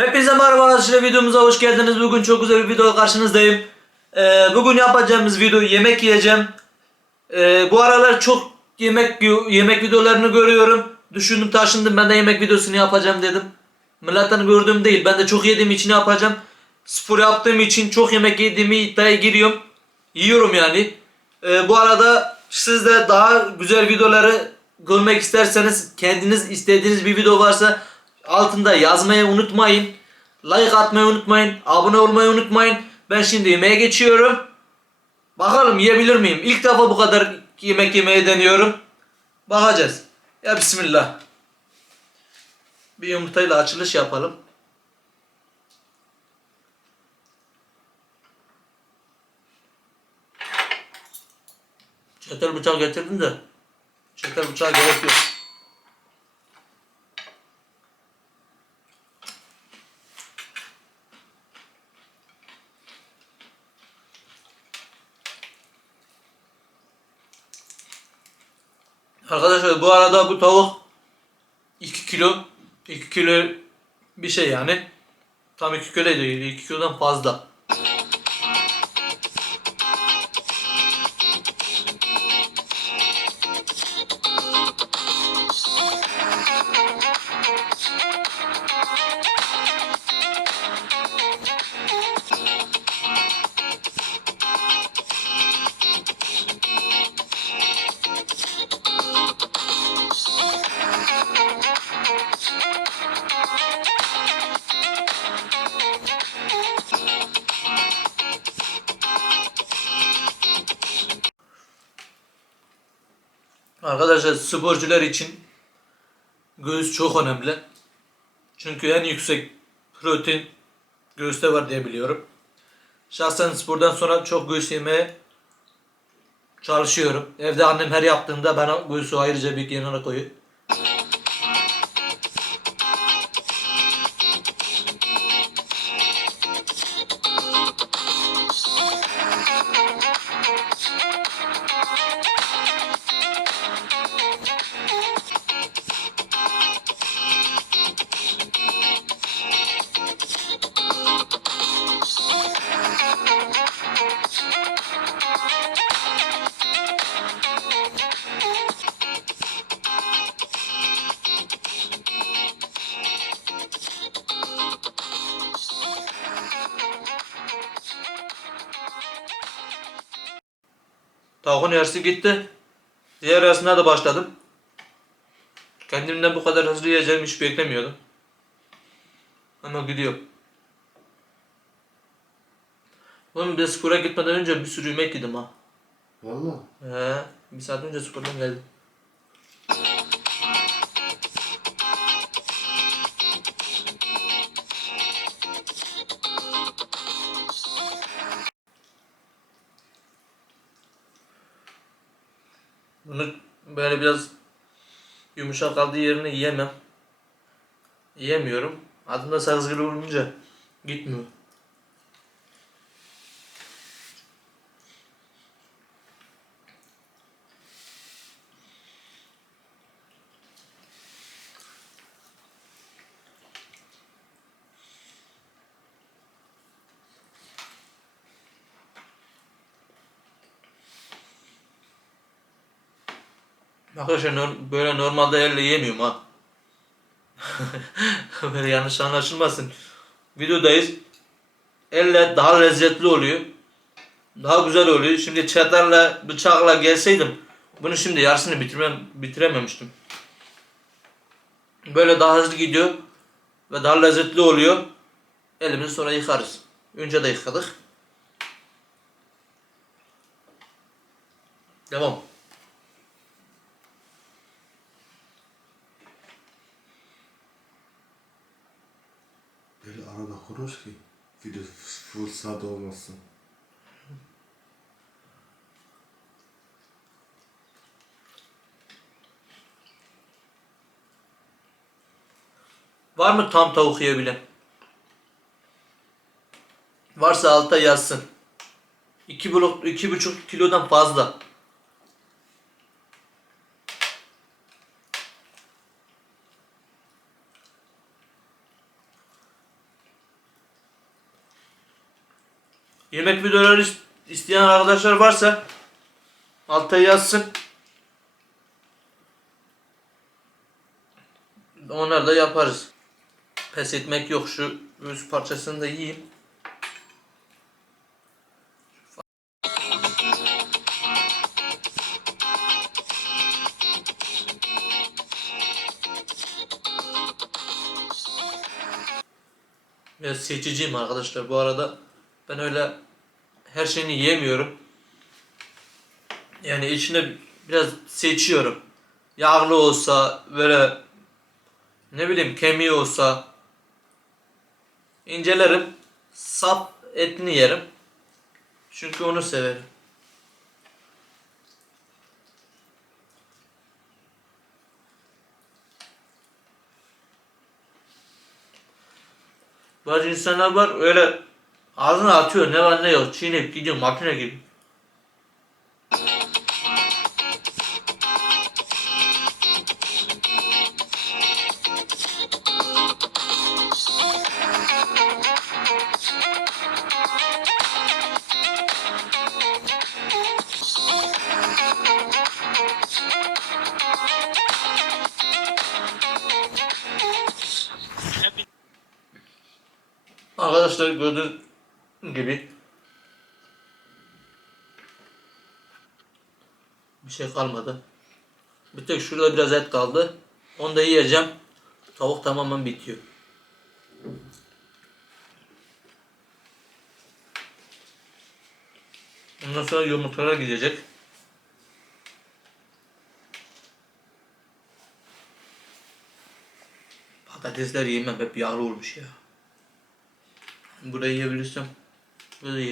Hepinize merhaba arkadaşlar videomuza hoş geldiniz. Bugün çok güzel bir video karşınızdayım. Ee, bugün yapacağımız video yemek yiyeceğim. Ee, bu aralar çok yemek yemek videolarını görüyorum. Düşündüm taşındım ben de yemek videosunu yapacağım dedim. Milletten gördüğüm değil ben de çok yediğim için yapacağım. Spor yaptığım için çok yemek yediğimi iddiaya giriyorum. Yiyorum yani. Ee, bu arada siz de daha güzel videoları görmek isterseniz kendiniz istediğiniz bir video varsa altında yazmayı unutmayın. Like atmayı unutmayın. Abone olmayı unutmayın. Ben şimdi yemeğe geçiyorum. Bakalım yiyebilir miyim? İlk defa bu kadar yemek yemeye deniyorum. Bakacağız. Ya bismillah. Bir yumurtayla açılış yapalım. Çatal bıçak getirdim de. Çatal bıçağa gerek yok. Arkadaşlar bu arada bu tavuk 2 kilo 2 kilo bir şey yani. Tam 2 kilo değil 2 kilodan fazla. Arkadaşlar sporcular için göğüs çok önemli. Çünkü en yüksek protein göğüste var diye biliyorum. Şahsen spordan sonra çok göğüs yemeye çalışıyorum. Evde annem her yaptığında bana göğsü ayrıca bir kenara koyuyor. Tavuğun yarısı gitti. Diğer yarısına da başladım. Kendimden bu kadar hızlı yiyeceğimi hiç beklemiyordum. Ama gidiyor. Oğlum ben spora gitmeden önce bir sürü yemek yedim ha. Valla. He, bir saat önce spordan geldim. Böyle biraz yumuşak kaldığı yerine yiyemem. Yiyemiyorum. Adımda sakız gibi olunca gitmiyor. Arkadaşlar böyle normalde elle yemiyorum ha. böyle yanlış anlaşılmasın. Videodayız. Elle daha lezzetli oluyor. Daha güzel oluyor. Şimdi çatarla bıçakla gelseydim bunu şimdi yarısını bitirmem bitirememiştim. Böyle daha hızlı gidiyor ve daha lezzetli oluyor. Elimizi sonra yıkarız. Önce de yıkadık. Devam. Böyle arada konuş ki video sade olmasın. Var mı tam tavuk yiyebilen? Varsa alta yazsın. 2 blok iki buçuk kilodan fazla. Yemek videoları is- isteyen arkadaşlar varsa alta yazsın. Onları da yaparız. Pes etmek yok. Şu göğüs parçasını da yiyeyim. Biraz seçiciyim arkadaşlar bu arada. Ben öyle her şeyini yiyemiyorum. Yani içinde biraz seçiyorum. Yağlı olsa böyle ne bileyim kemiği olsa incelerim. Sap etini yerim. Çünkü onu severim. Bazı insanlar var öyle ağzına atıyor ne var ne yok çiğneyip gidiyor makine gibi. Arkadaşlar gördüğünüz gibi bir şey kalmadı. Bir tek şurada biraz et kaldı. Onu da yiyeceğim. Tavuk tamamen bitiyor. Ondan sonra yumurtalara gidecek. Patatesler yemem hep yağlı olmuş ya. Burayı yiyebilirsem böyle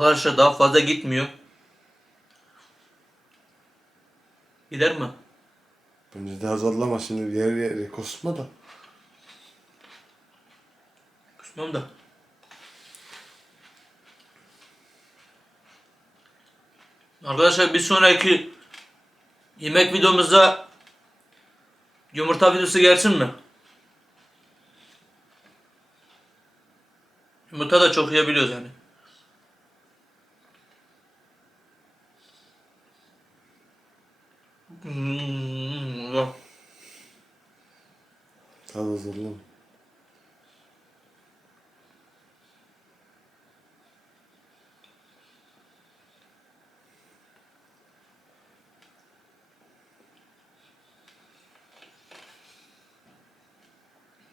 Arkadaşlar daha fazla gitmiyor. Gider mi? Bence de azallama şimdi yer yer kusma da. Kusmam da. Arkadaşlar bir sonraki yemek videomuzda yumurta videosu gelsin mi? Yumurta da çok yiyebiliyoruz yani. Tad hazırlama.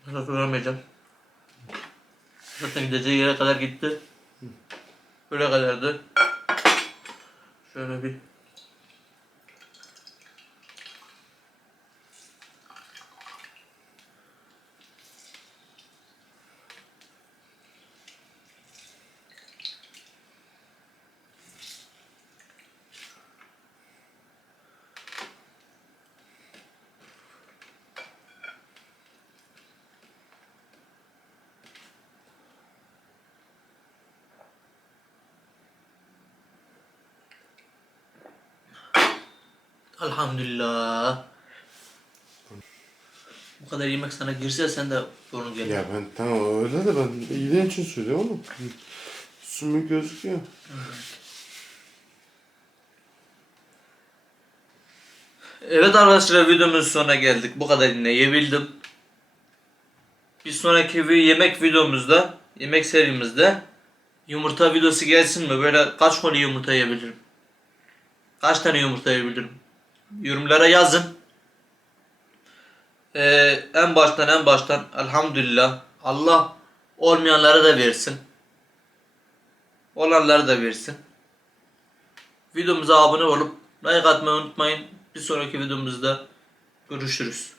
Nasıl vermeyeceğim. Zaten gideceği yere kadar gitti. Buraya kadardı. Şöyle bir Elhamdülillah. Bu kadar yemek sana girse sen de sorun gelir. Ya ben tamam öyle de ben iyiliğin için söylüyorum oğlum. Sümük gözüküyor. Evet arkadaşlar videomuzun sonuna geldik. Bu kadar yine yiyebildim. Bir sonraki yemek videomuzda, yemek serimizde yumurta videosu gelsin mi? Böyle kaç konu yumurta yiyebilirim? Kaç tane yumurta yiyebilirim? Yorumlara yazın. Ee, en baştan en baştan elhamdülillah Allah olmayanlara da versin. Olanlara da versin. videomuza abone olup like atmayı unutmayın. Bir sonraki videomuzda görüşürüz.